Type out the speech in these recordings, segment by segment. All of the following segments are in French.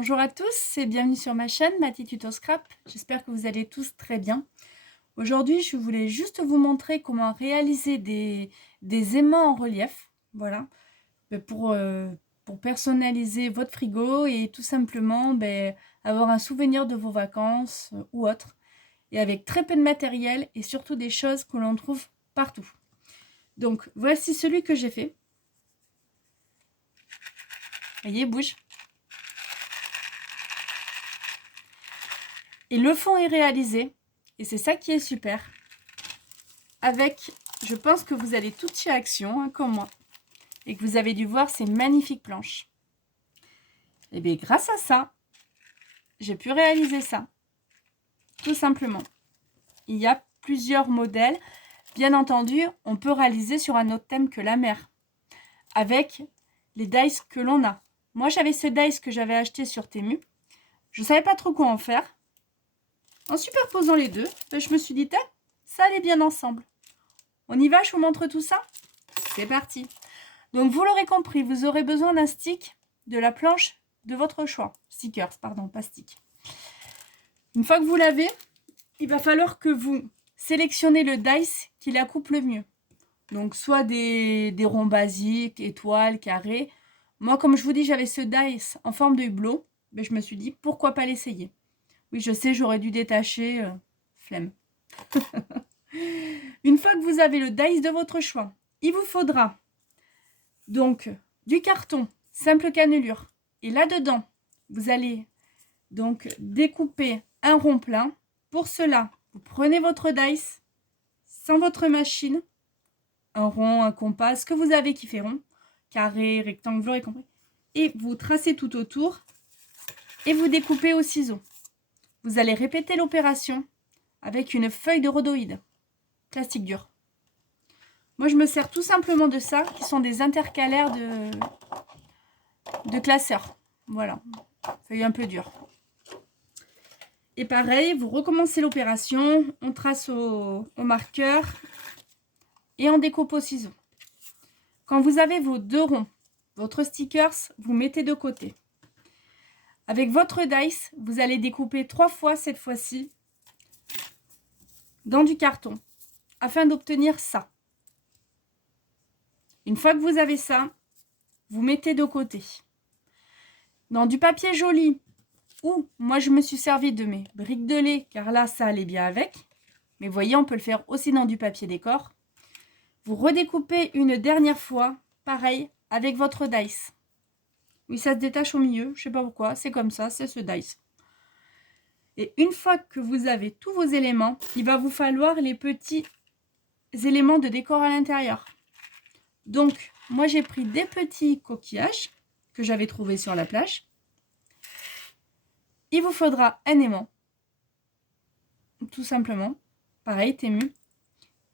Bonjour à tous et bienvenue sur ma chaîne Mathie Tuto Scrap. J'espère que vous allez tous très bien. Aujourd'hui, je voulais juste vous montrer comment réaliser des aimants en relief. Voilà, pour personnaliser votre frigo et tout simplement avoir un souvenir de vos vacances ou autre. Et avec très peu de matériel et surtout des choses que l'on trouve partout. Donc, voici celui que j'ai fait. Voyez, bouge. Et le fond est réalisé, et c'est ça qui est super. Avec, je pense que vous allez toutes chez Action, hein, comme moi, et que vous avez dû voir ces magnifiques planches. Et bien grâce à ça, j'ai pu réaliser ça, tout simplement. Il y a plusieurs modèles. Bien entendu, on peut réaliser sur un autre thème que la mer, avec les dice que l'on a. Moi, j'avais ce dice que j'avais acheté sur Temu. Je ne savais pas trop quoi en faire. En superposant les deux, je me suis dit, ça allait bien ensemble. On y va, je vous montre tout ça? C'est parti. Donc, vous l'aurez compris, vous aurez besoin d'un stick de la planche de votre choix. Stickers, pardon, pas stick. Une fois que vous l'avez, il va falloir que vous sélectionnez le dice qui la coupe le mieux. Donc, soit des ronds basiques, étoiles, carrés. Moi, comme je vous dis, j'avais ce dice en forme de hublot. Mais je me suis dit, pourquoi pas l'essayer? Oui, je sais, j'aurais dû détacher. Flemme. Une fois que vous avez le dice de votre choix, il vous faudra donc du carton, simple cannelure. Et là-dedans, vous allez donc découper un rond plein. Pour cela, vous prenez votre dice sans votre machine, un rond, un compas, ce que vous avez qui fait rond, carré, rectangle, vous l'aurez compris. Et vous tracez tout autour et vous découpez au ciseau. Vous allez répéter l'opération avec une feuille de rhodoïde, plastique dur. Moi, je me sers tout simplement de ça, qui sont des intercalaires de classeurs. Voilà, feuille un peu dure. Et pareil, vous recommencez l'opération, on trace au marqueur et on découpe au ciseau. Quand vous avez vos deux ronds, votre stickers, vous mettez de côté. Avec votre dice, vous allez découper 3 fois cette fois-ci dans du carton afin d'obtenir ça. Une fois que vous avez ça, vous mettez de côté. Dans du papier joli, ou moi je me suis servi de mes briques de lait car là ça allait bien avec. Mais vous voyez, on peut le faire aussi dans du papier décor. Vous redécoupez une dernière fois, pareil, avec votre dice. Oui, ça se détache au milieu, je ne sais pas pourquoi, c'est comme ça, c'est ce dice. Et une fois que vous avez tous vos éléments, il va vous falloir les petits éléments de décor à l'intérieur. Donc, moi j'ai pris des petits coquillages que j'avais trouvés sur la plage. Il vous faudra un aimant, tout simplement. Pareil, Temu.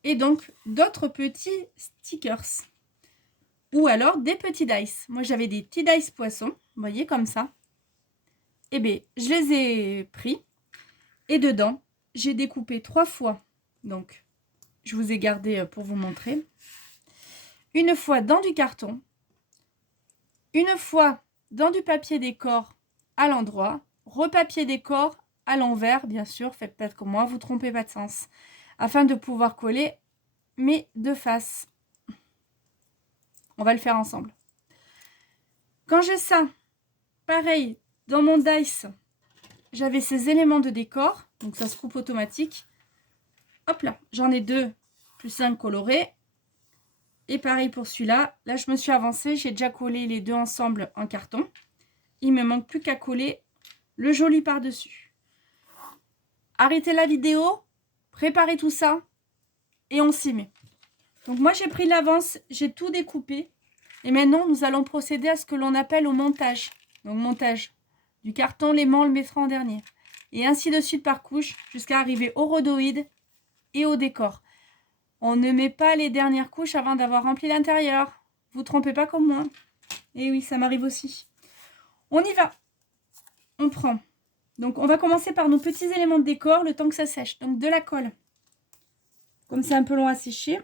Et donc, d'autres petits stickers. Ou alors, des petits dice. Moi, j'avais des petits dice poissons, vous voyez, comme ça. Eh bien, je les ai pris. Et dedans, j'ai découpé 3 fois. Donc, je vous ai gardé pour vous montrer. Une fois dans du carton. Une fois dans du papier décor à l'endroit. Repapier décor à l'envers, bien sûr. Faites pas comme moi, vous trompez pas de sens. Afin de pouvoir coller mes deux faces. On va le faire ensemble. Quand j'ai ça, pareil, dans mon dice, j'avais ces éléments de décor. Donc ça se coupe automatique. Hop là, j'en ai 2 plus 1 colorés. Et pareil pour celui-là. Là, je me suis avancée. J'ai déjà collé les deux ensemble en carton. Il me manque plus qu'à coller le joli par-dessus. Arrêtez la vidéo. Préparez tout ça. Et on s'y met. Donc moi, j'ai pris l'avance. J'ai tout découpé. Et maintenant, nous allons procéder à ce que l'on appelle au montage. Donc montage du carton, l'aimant, le mettra en dernier. Et ainsi de suite par couche jusqu'à arriver au rhodoïde et au décor. On ne met pas les dernières couches avant d'avoir rempli l'intérieur. Vous trompez pas comme moi. Et oui, ça m'arrive aussi. On y va. On prend. Donc, on va commencer par nos petits éléments de décor le temps que ça sèche. Donc, de la colle. Comme c'est un peu long à sécher.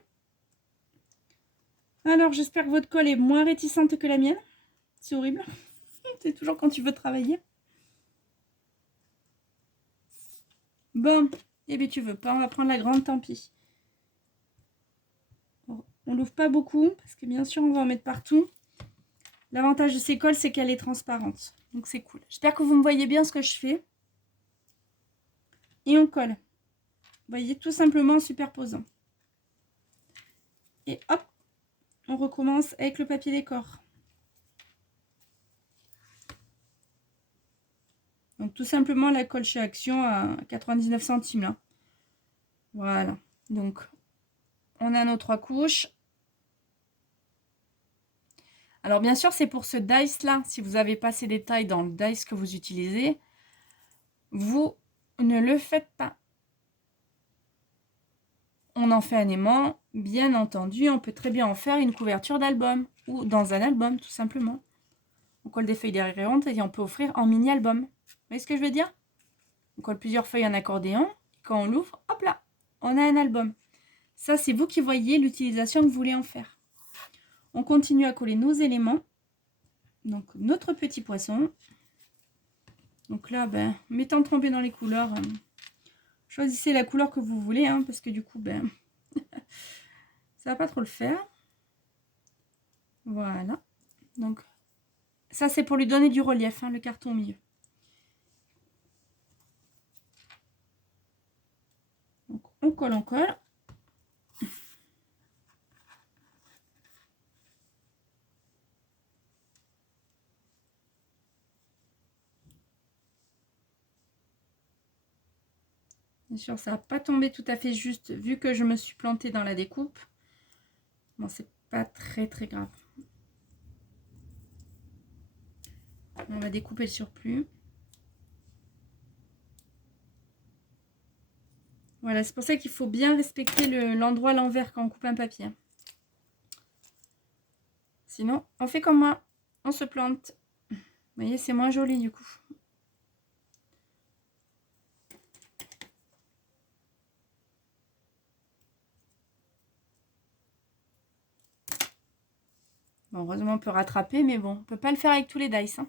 Alors, j'espère que votre colle est moins réticente que la mienne. C'est horrible. C'est toujours quand tu veux travailler. Bon, eh bien tu veux pas, on va prendre la grande, tant pis. On l'ouvre pas beaucoup, parce que bien sûr, on va en mettre partout. L'avantage de ces colles, c'est qu'elle est transparente. Donc c'est cool. J'espère que vous me voyez bien ce que je fais. Et on colle. Vous voyez, tout simplement en superposant. Et hop, on recommence avec le papier décor. Donc tout simplement la colle chez Action à 99 centimes là. Voilà. Donc on a nos 3 couches. Alors bien sûr, c'est pour ce dice là, si vous n'avez pas ces détails dans le dice que vous utilisez, vous ne le faites pas. On en fait un aimant, bien entendu, on peut très bien en faire une couverture d'album ou dans un album tout simplement. On colle des feuilles derrière et on peut offrir en mini album. Vous voyez ce que je veux dire? On colle plusieurs feuilles en accordéon, quand on l'ouvre, hop là, on a un album. Ça, c'est vous qui voyez l'utilisation que vous voulez en faire. On continue à coller nos éléments. Donc, notre petit poisson. Donc là, ben, m'étant trompé dans les couleurs, choisissez la couleur que vous voulez, hein, parce que du coup, ben, ça va pas trop le faire. Voilà. Donc, ça, c'est pour lui donner du relief, hein, le carton au milieu. Donc, on colle, on colle. Bien sûr, ça va pas tomber tout à fait juste vu que je me suis plantée dans la découpe. Bon, c'est pas très grave. On va découper le surplus. Voilà, c'est pour ça qu'il faut bien respecter l'endroit à l'envers quand on coupe un papier. Sinon, on fait comme moi, on se plante. Vous voyez, c'est moins joli du coup. Bon, heureusement, on peut rattraper, mais bon, on ne peut pas le faire avec tous les dice. Hein.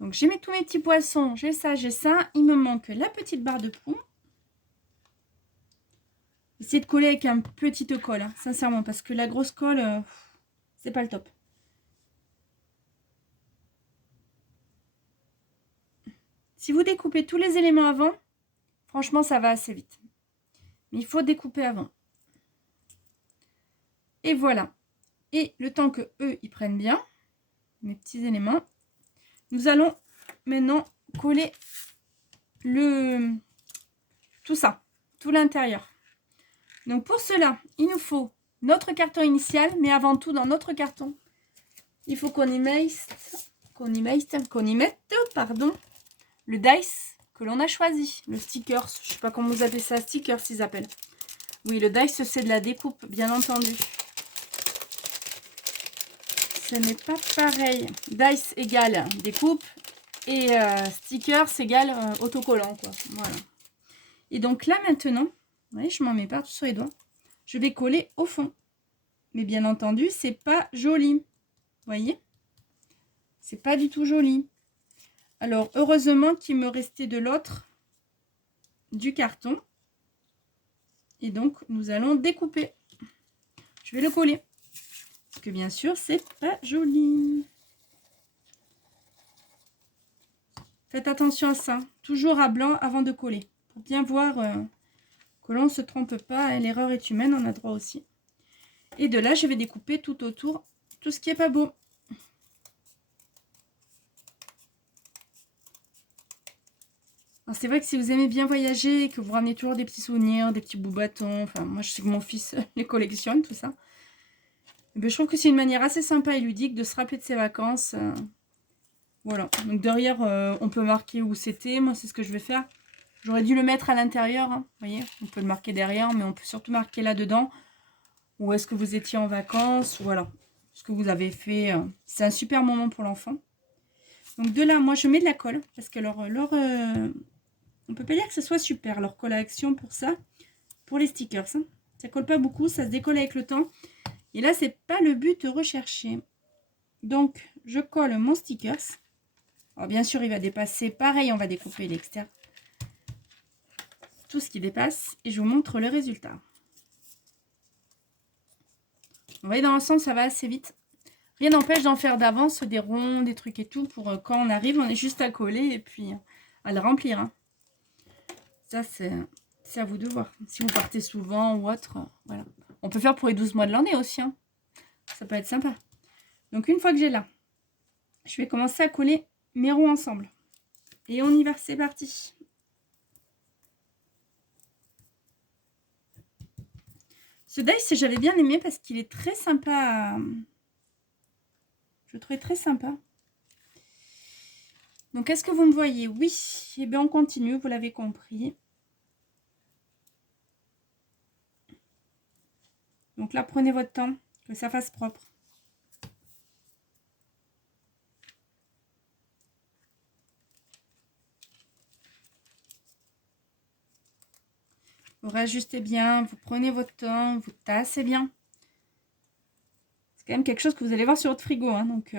Donc, j'ai mis tous mes petits poissons, j'ai ça, j'ai ça. Il me manque la petite barre de proue. Essayez de coller avec un petit colle, hein, sincèrement, parce que la grosse colle, c'est pas le top. Si vous découpez tous les éléments avant, franchement, ça va assez vite. Mais il faut découper avant. Et voilà. Et le temps que eux, ils prennent bien, mes petits éléments, nous allons maintenant coller tout ça, tout l'intérieur. Donc pour cela, il nous faut notre carton initial, mais avant tout dans notre carton, il faut qu'on y mette, le dice que l'on a choisi, le stickers, je sais pas comment vous appelez ça, stickers ils appellent. Oui, le dice c'est de la découpe, bien entendu. Ce n'est pas pareil. Dice égale découpe et stickers égale autocollant, quoi. Voilà. Et donc là maintenant, vous voyez, je m'en mets partout sur les doigts. Je vais coller au fond. Mais bien entendu, c'est pas joli. Vous voyez? C'est pas du tout joli. Alors, heureusement qu'il me restait de l'autre du carton. Et donc, nous allons découper. Je vais le coller. Parce que bien sûr, c'est pas joli. Faites attention à ça. Toujours à blanc avant de coller. Pour bien voir que l'on ne se trompe pas. L'erreur est humaine, on a droit aussi. Et de là, je vais découper tout autour tout ce qui est pas beau. C'est vrai que si vous aimez bien voyager, que vous ramenez toujours des petits souvenirs, des petits bouts bâtons, enfin moi je sais que mon fils les collectionne, tout ça. Mais je trouve que c'est une manière assez sympa et ludique de se rappeler de ses vacances. Voilà, donc derrière on peut marquer où c'était, moi c'est ce que je vais faire. J'aurais dû le mettre à l'intérieur, hein. Vous voyez, on peut le marquer derrière, mais on peut surtout marquer là-dedans. Où est-ce que vous étiez en vacances, voilà, ce que vous avez fait. C'est un super moment pour l'enfant. Donc de là, moi je mets de la colle, parce que on peut pas dire que ce soit super, leur colle à action pour ça, pour les stickers. Hein. Ça colle pas beaucoup, ça se décolle avec le temps. Et là, c'est pas le but recherché. Donc, je colle mon stickers. Alors, bien sûr, il va dépasser. Pareil, on va découper l'extérieur. tout ce qui dépasse et je vous montre le résultat. Vous voyez, dans l'ensemble, ça va assez vite. Rien n'empêche d'en faire d'avance des ronds, des trucs et tout, pour quand on arrive, on est juste à coller et puis à le remplir. Hein. Ça, c'est à vous de voir. Si vous partez souvent ou autre, voilà. On peut faire pour les 12 mois de l'année aussi. Hein. Ça peut être sympa. Donc, une fois que j'ai là, je vais commencer à coller mes ronds ensemble. Et on y va, c'est parti. Ce dice, j'avais bien aimé parce qu'il est très sympa. Je le trouvais très sympa. Donc, est-ce que vous me voyez? Oui. Eh bien, on continue, vous l'avez compris. Donc là, prenez votre temps, que ça fasse propre. Vous réajustez bien, vous prenez votre temps, vous tassez bien. C'est quand même quelque chose que vous allez voir sur votre frigo. Hein, donc,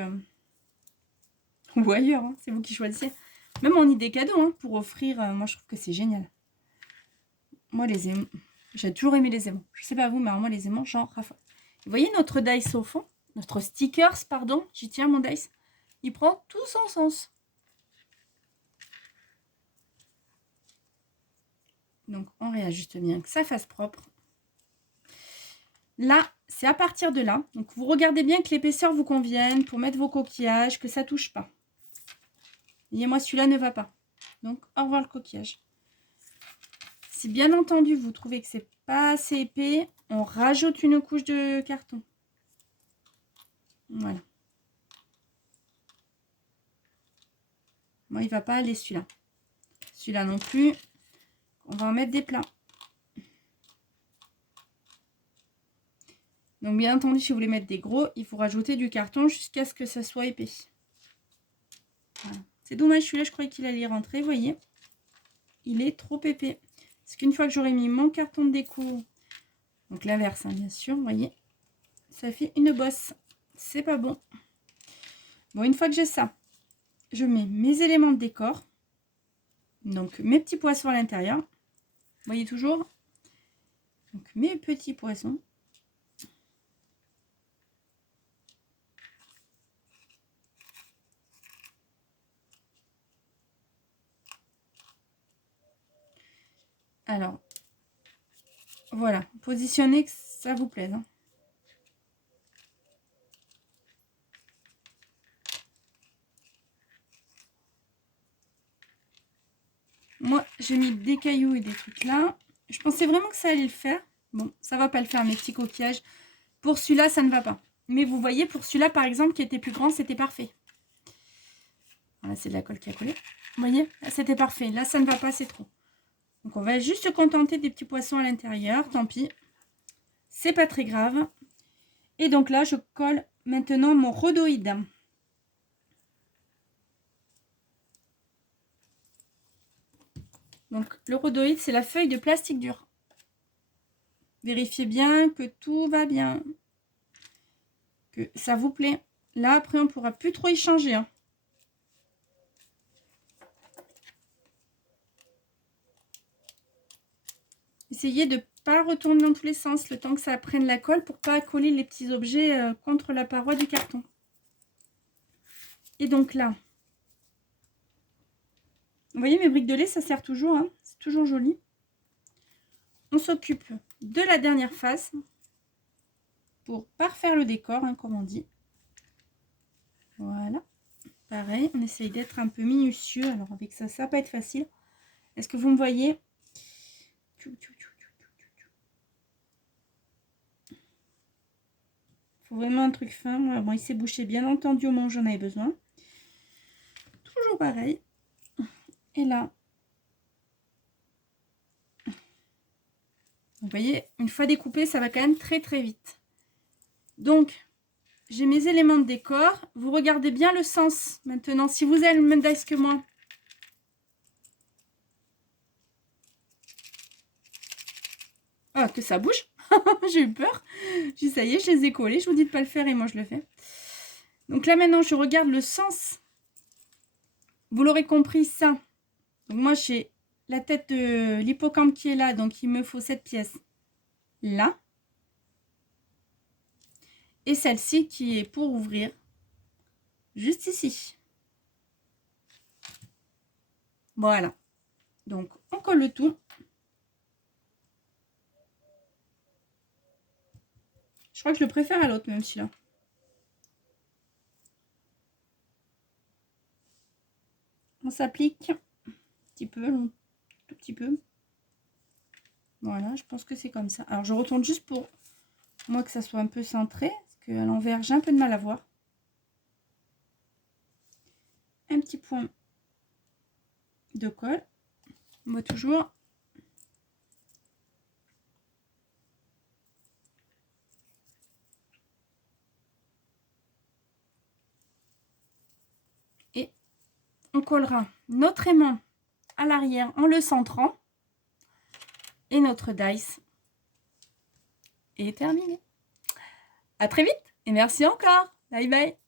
ou ailleurs, hein, c'est vous qui choisissez. Même en idée cadeau, hein, pour offrir, moi je trouve que c'est génial. Moi, les aimants, j'ai toujours aimé les aimants. Je sais pas vous, mais moi, les aimants, j'en raffole. Vous voyez notre dice au fond, notre stickers, pardon, j'y tiens mon dice. Il prend tout son sens. Donc, on réajuste bien, que ça fasse propre. Là, c'est à partir de là. Donc, vous regardez bien que l'épaisseur vous convienne pour mettre vos coquillages, que ça ne touche pas. Et moi, celui-là ne va pas. Donc, au revoir le coquillage. Si bien entendu, vous trouvez que c'est pas assez épais, on rajoute une couche de carton. Voilà. Moi, il ne va pas aller celui-là. Celui-là non plus. On va en mettre des plats. Donc, bien entendu, si vous voulez mettre des gros, il faut rajouter du carton jusqu'à ce que ça soit épais. Voilà. C'est dommage, celui-là, je croyais qu'il allait y rentrer. Vous voyez, il est trop épais. Parce qu'une fois que j'aurai mis mon carton de déco, donc l'inverse, hein, bien sûr, vous voyez, ça fait une bosse. C'est pas bon. Bon, une fois que j'ai ça, je mets mes éléments de décor. Donc, mes petits poissons à l'intérieur. Vous voyez toujours? Donc, mes petits poissons. Alors, voilà. Positionnez que ça vous plaise. Hein. Moi, j'ai mis des cailloux et des trucs là. Je pensais vraiment que ça allait le faire. Bon, ça va pas le faire, mes petits coquillages. Pour celui-là, ça ne va pas. Mais vous voyez, pour celui-là, par exemple, qui était plus grand, c'était parfait. Voilà, c'est de la colle qui a collé. Vous voyez, c'était parfait. Là, ça ne va pas, c'est trop. Donc, on va juste se contenter des petits poissons à l'intérieur. Tant pis. C'est pas très grave. Et donc là, je colle maintenant mon rhodoïde. Donc, le rhodoïde, c'est la feuille de plastique dur. Vérifiez bien que tout va bien. Que ça vous plaît. Là, après, on ne pourra plus trop y changer. Hein. Essayez de ne pas retourner dans tous les sens le temps que ça prenne la colle pour ne pas coller les petits objets contre la paroi du carton. Et donc là, vous voyez mes briques de lait, ça sert toujours. Hein, c'est toujours joli. On s'occupe de la dernière face pour parfaire le décor, hein, comme on dit. Voilà. Pareil, on essaye d'être un peu minutieux. Alors avec ça, ça va pas être facile. Est-ce que vous me voyez? Faut vraiment un truc fin. Moi, bon, il s'est bouché bien entendu au moment où j'en avais besoin. Toujours pareil. Et là, vous voyez, une fois découpé, ça va quand même très très vite. Donc, j'ai mes éléments de décor. Vous regardez bien le sens maintenant. Si vous avez le même dice que moi, ah, que ça bouge. J'ai eu peur. J'ai dit, ça y est, je les ai collés. Je vous dis de ne pas le faire et moi je le fais. Donc là maintenant, je regarde le sens. Vous l'aurez compris, ça. Donc moi, j'ai la tête de l'hippocampe qui est là, donc il me faut cette pièce là. Et celle-ci qui est pour ouvrir juste ici. Voilà. Donc, on colle le tout. Je crois que je le préfère à l'autre, même celui-là. On s'applique un petit peu, tout petit peu. Voilà, je pense que c'est comme ça. Alors, je retourne juste pour moi que ça soit un peu centré, parce qu'à l'envers, j'ai un peu de mal à voir. Un petit point de colle. On voit toujours. Et on collera notre aimant à l'arrière en le centrant. Et notre dice est terminé. À très vite et merci encore. Bye bye.